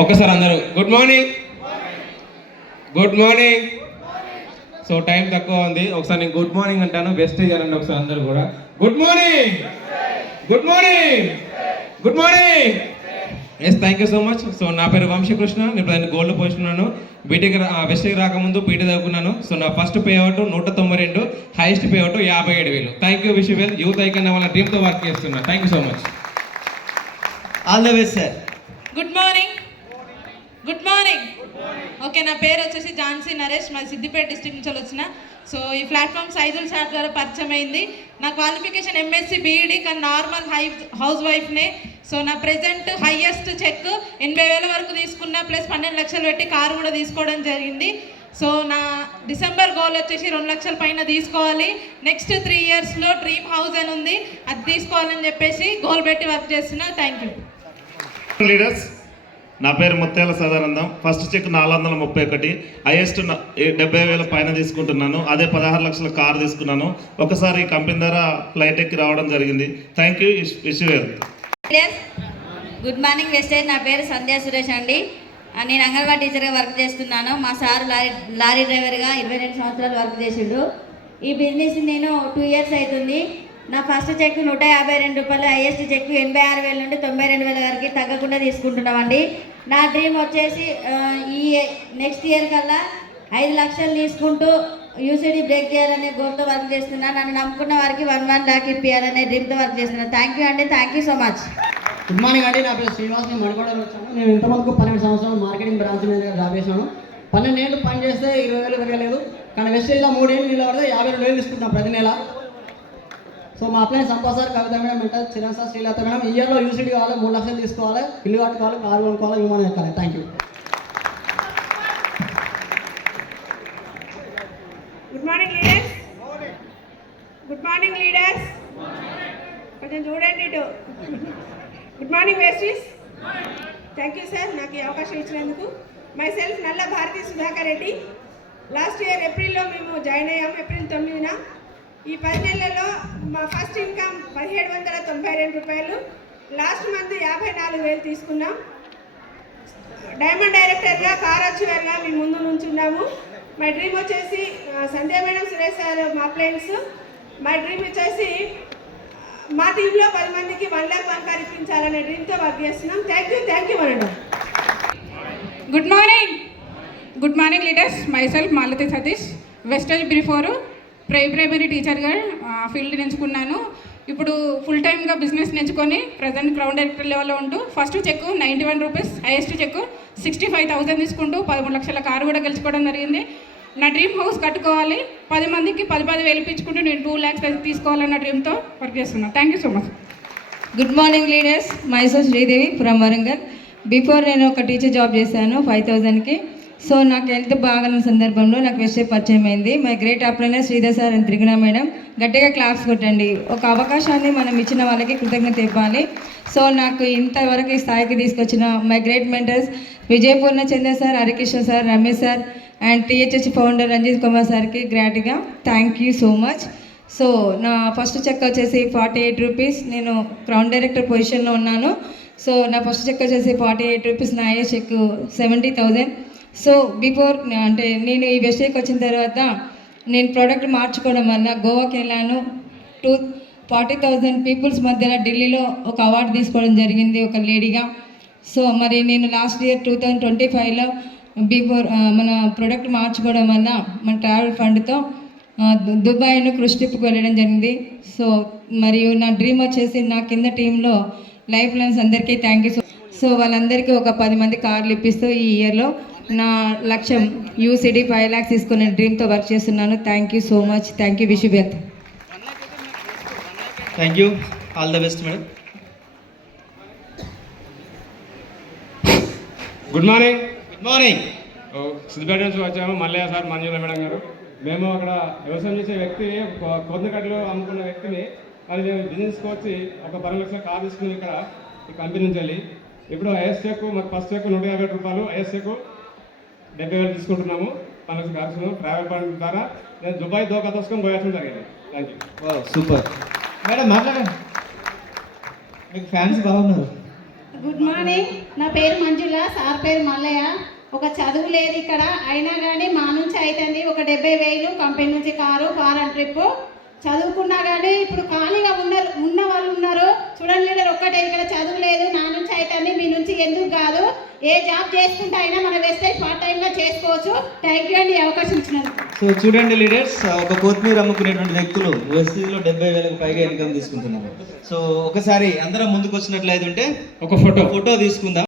ఒక్కసారి అందరూ good morning, good morning. So time తక్కువ ఉంది, ఒకసారి నేను గుడ్ మార్నింగ్ అంటాను, వెస్టేజ్ అనండి ఒకసారి అందరూ కూడా. Good morning, good morning, good morning. Yes, thank you so much. So నా పేరు వంశీకృష్ణ, నేను ప్రజెంట్ గోల్డ్ పొజిషన్లో బీటెక్ వెస్టేజ్ రాకముందు బీటెక్ చదువుకున్నాను. సో నా first pay out 192, highest pay out 57,000. Thank you, wish well. Youth icon వాళ్ళ టీమ్తో వర్క్ చేస్తున్నా. Thank you so much. All the best sir. Good morning, good morning. Okay, నా పేరు వచ్చేసి ఝాన్సీ నరేష్, మా సిద్దిపేట డిస్ట్రిక్ట్ నుంచి వచ్చిన. సో ఈ ప్లాట్ఫామ్ సైజుల్ సార్ ద్వారా పరిచయం అయింది. నా క్వాలిఫికేషన్ ఎంఎస్సి బీఈడి, కానీ నార్మల్ హౌస్ వైఫ్నే. సో నా ప్రెజెంట్ హైయెస్ట్ చెక్ 80,000 వరకు తీసుకున్నా, ప్లస్ 12 లక్షలు పెట్టి కారు కూడా తీసుకోవడం జరిగింది. సో నా డిసెంబర్ గోల్ వచ్చేసి 2 లక్షల పైన తీసుకోవాలి. నెక్స్ట్ 3 ఇయర్స్లో డ్రీమ్ హౌస్ అని ఉంది, అది తీసుకోవాలని చెప్పేసి గోల్ పెట్టి వర్క్ చేస్తున్నా. Thank you. లీడర్స్, నా పేరు ముత్యాల సదానందం. ఫస్ట్ చెక్ 431, హైయెస్ట్ 70,000 పైన తీసుకుంటున్నాను. అదే 16 లక్షల కారు తీసుకున్నాను. ఒకసారి కంపెనీ ద్వారా ఫ్లైట్ ఎక్కి రావడం జరిగింది. Thank you, wish well. Good morning Vestige. నా పేరు సంధ్యా సురేష్ అండి. నేను అంగన్వాడీ టీచర్గా వర్క్ చేస్తున్నాను. మా సార్ లారీ డ్రైవర్గా 22 సంవత్సరాలు వర్క్ చేసిండు. ఈ బిజినెస్ నేను 2 ఇయర్స్ అవుతుంది. నా ఫస్ట్ చెక్ 152 రూపాయలు, హైయెస్ట్ చెక్ 86,000 నుండి 92,000 వరకు తగ్గకుండా తీసుకుంటున్నామండి. నా డ్రీమ్ వచ్చేసి ఈ నెక్స్ట్ ఇయర్ కల్లా 5 లక్షలు తీసుకుంటూ యూసీడీ బ్రేక్ చేయాలనే గోల్తో వర్క్ చేస్తున్నా. నన్ను నమ్ముకున్న వారికి 1 lakh ఇప్పించాలనే డ్రీమ్తో వర్క్ చేస్తున్నా. థ్యాంక్ యూ అండి, thank you so much. Good morning అండి. నా పేరు శ్రీనివాస్, నేను మణికొండలో వచ్చాను. నేను ఇంతవరకు 12 సంవత్సరాలు మార్కెటింగ్ బ్రాంచ్ మీద జాబ్ చేశాను. 12 ఏళ్ళు పని చేస్తే 20,000 పెరగలేదు, కానీ వెస్టేజ్లో 3 ఏళ్ళు నిలబడితే 52,000 తీసుకుంటాం ప్రతి నెల. సో మా అప్లైన్ సంపా sir, Kavitha madam, mentor Chiran sir, Srilatha madam. ఇయర్లో యూసీడీ కావాలి, 3 లక్షలు తీసుకోవాలి, ఇల్లు కట్టుకోవాలి, కారు కొనుక్కోవాలి, విమానం ఎక్కాలి. Thank you. Good morning leaders, good morning leaders, కొంచెం చూడండి ఇటు. గుడ్ మార్నింగ్ వేస్టీస్. థ్యాంక్ యూ సార్ నాకు ఈ అవకాశం ఇచ్చినందుకు. Myself Nalla Bharathi Sudhakar Reddy. Last year ఏప్రిల్లో మేము జాయిన్ అయ్యాము, ఏప్రిల్ 9న. ఈ 10 నెలల్లో మా ఫస్ట్ ఇన్కమ్ 1,792 రూపాయలు. లాస్ట్ మంత్ 54,000 తీసుకున్నాం. డైమండ్ డైరెక్టర్గా, కార్ అచీవర్గా మీ ముందు నుంచున్నాము. మై డ్రీమ్ వచ్చేసి సంధ్యా మేడం, సురేష్ సార్ మా అప్లయన్స్. మై డ్రీమ్ వచ్చేసి మా టీంలో 10 మందికి 1 lakh బంకారు ఇప్పించాలనే డ్రీమ్తో వర్క్ చేస్తున్నాం. Thank you madam. Good morning, good morning leaders. Myself Malathi Satish, Vestige before primary టీచర్గా ఫీల్డ్ ఎంచుకున్నాను. ఇప్పుడు ఫుల్ టైమ్గా బిజినెస్ నేర్చుకొని ప్రజెంట్ గ్రౌండ్ డైరెక్టర్ లెవెల్లో ఉంటూ first cheque 91 rupees, highest cheque 65,000 తీసుకుంటూ 13 లక్షల కారు కూడా గెలుచుకోవడం జరిగింది. నా డ్రీమ్ హౌస్ కట్టుకోవాలి, 10 మందికి 10,000 ఇప్పించుకుంటూ నేను 2 lakhs తీసుకోవాలన్న డ్రీమ్తో వర్క్ చేస్తున్నాను. Thank you so much. Good morning leaders. Myself Sridevi from Warangal. Before నేను ఒక టీచర్ జాబ్ చేశాను 5,000కి. సో నాకు హెల్త్ బాగాన్న సందర్భంలో నాకు వెస్టేజ్ పరిచయం అయింది. My great upliner Sridhar sir and Triguna madam. గట్టిగా క్లాప్స్ కొట్టండి. ఒక అవకాశాన్ని మనం ఇచ్చిన వాళ్ళకి కృతజ్ఞత ఇవ్వాలి. సో నాకు ఇంతవరకు ఈ స్థాయికి తీసుకొచ్చిన my great mentors Vijayapurna Chandra sir, Harikrishna sir, Ramesh sir and THH founder Ranjith Kumar సార్కి గ్రాట్గా thank you so much. So నా ఫస్ట్ చెక్ వచ్చేసి 48 రూపీస్. నేను గ్రౌండ్ డైరెక్టర్ పొజిషన్లో ఉన్నాను. సో నా ఫస్ట్ చెక్ వచ్చేసి 48 రూపీస్, నా హైయెస్ట్ చెక్ 70,000. సో బిఫోర్ అంటే నేను ఈ వెస్టేజ్కి వచ్చిన తర్వాత నేను ప్రోడక్ట్ మార్చుకోవడం వల్ల గోవాకి వెళ్ళాను. 40,000 పీపుల్స్ మధ్యలో ఢిల్లీలో ఒక అవార్డు తీసుకోవడం జరిగింది ఒక లేడీగా. సో మరి నేను లాస్ట్ ఇయర్ 2025లో బిఫోర్ మన ప్రోడక్ట్ మార్చుకోవడం వల్ల మన ట్రావెల్ ఫండ్తో దుబాయ్ను క్రూజ్ ట్రిప్కి వెళ్ళడం జరిగింది. సో మరియు నా డ్రీమ్ వచ్చేసి నా కింద టీంలో లైఫ్ లైన్స్ అందరికీ థ్యాంక్ యూ. సో వాళ్ళందరికీ ఒక 10 మంది కార్లు ఇప్పిస్తూ ఈ ఇయర్లో నా లక్ష్యం యూసీడీ 5 lakhs తీసుకునే డ్రీమ్తో వర్క్ చేస్తున్నాను. Thank you so much. Thank you, wish you well. Thank you, all the best madam. Good morning. Good morning. Siddipet నుంచి వచ్చాము. మల్లయ్య సార్, మంజుల మేడం గారు. మేము అక్కడ వ్యవసాయం చేసే వ్యక్తి, కొద్దికట్లు అమ్ముకున్న వ్యక్తిని. మరి మేము బిజినెస్కి వచ్చి ఒక 10 లక్షల కార్ తీసుకుని ఇక్కడ ఈ కంపెనీ నుంచి వెళ్ళి ఇప్పుడు హైయెస్ట్ చెక్ మాకు ఫస్ట్ చెక్ 150 రూపాయలు, హైయెస్ట్ చెక్ 70,000 తీసుకుంటున్నాము. 10 లక్షలు కాల్చున్నాము. ట్రావెల్ ఫండ్ ద్వారా నేను దుబాయ్ దోకా దోసుకొని పోయాల్సిన జరిగింది. Thank you. సూపర్ మేడం, మాట్లాడండి. మీకు ఫ్యాన్స్ బాగున్నారు. గుడ్ మార్నింగ్, నా పేరు మంజుల, సార్ పేరు మల్లయ్య. ఒక చదువు లేదు ఇక్కడ, అయినా కానీ మా నుంచి అవుతుంది ఒక 70,000 కంపెనీ నుంచి కారు ఫారెన్ ట్రిప్. చదువుకున్నా కానీ ఇప్పుడు ఖాళీగా ఉన్న వాళ్ళు ఉన్నారు. చూడండి లీడర్, ఒక్కటే ఇక్కడ చదువు లేదు, నా నుంచి అవుతుంది, మీ నుంచి ఎందుకు కాదు. ఏ జాబ్ చేసుకుంటే అయినా మన వెస్టేజ్ పార్ట్ టైంగా చేసుకోవచ్చు. థ్యాంక్ యూ అండి, ఈ అవకాశం ఇచ్చినందుకు. సో చూడండి లీడర్స్, ఒక కొత్తిమీర అమ్ముకునేటువంటి వ్యక్తులు వెస్టీజ్లో 70,000 పైగా ఇన్కమ్ తీసుకుంటున్నారు. సో ఒకసారి అందరం ముందుకు వచ్చినట్లయితే ఒక ఫోటో తీసుకుందాం.